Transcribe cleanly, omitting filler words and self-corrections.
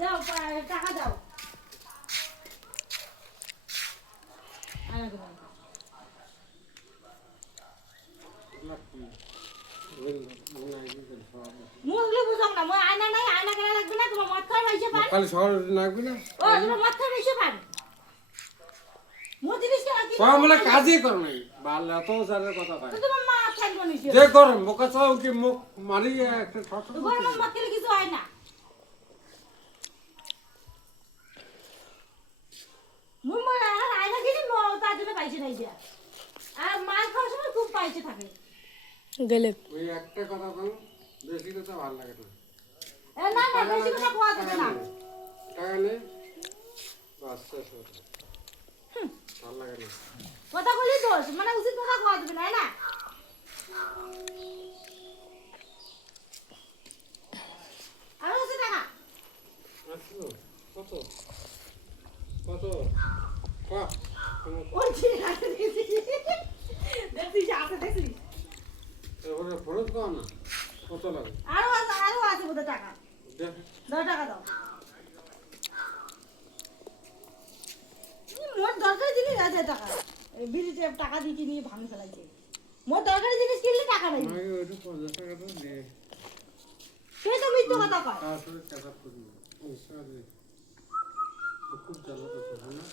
দাও টাকা দাও আনা দাও মুরগি বুঝাম না মই আয়না নাই আয়না কেনা লাগবে না তোমার মদ খাওয়ার পয়সা পান কাল শহর লাগবে না ও তোমার মদ খাওয়ার পয়সা পান মোর জিনিস কেনা কি কমলা কাজই কর নাই বাল এত জানের কথা কয় তোমার মা খাইবো নিছে যে কর মুখ চাও কি মুখ মারি একটা ছোট তোমার মা মদ খেলে কিছু হয় না মুই মই আর আয়না কিনে তার জন্য পয়সা নাই দিয়া আর মাল খাওয়ার সময় খুব পয়সা থাকে গেলে ওই একটা কথা বল বেশি কথা ভালো লাগে না এ না না বেশি কথা কোয়া যাবে না টাকা নেই বাস শেষ হলো ভালো লাগে না কথা বলি দোষ মানে উচিত কথা কোয়া যাবে না না আর আছে টাকা আসলো কত কত কত ওই ঠিক আছে দেখছি আছে দেখছি এবারে ফরজ কর না কত লাগে আরো আছে বোধ টাকা দেখ 10 টাকা দাও মোর দরকারি জিনিস আছে টাকা বিড়িতে টাকা দিয়ে কিনে ভাঙ ফেলাইছে মোর দরকারি জিনিস কিনলে টাকা নাই আমাকে ওইটা 50 টাকা তো দে সে তো মিথ্যা কথা কয় তারপরে টাকা করবি ইনশাআল্লাহ খুব জ্বালা করছে না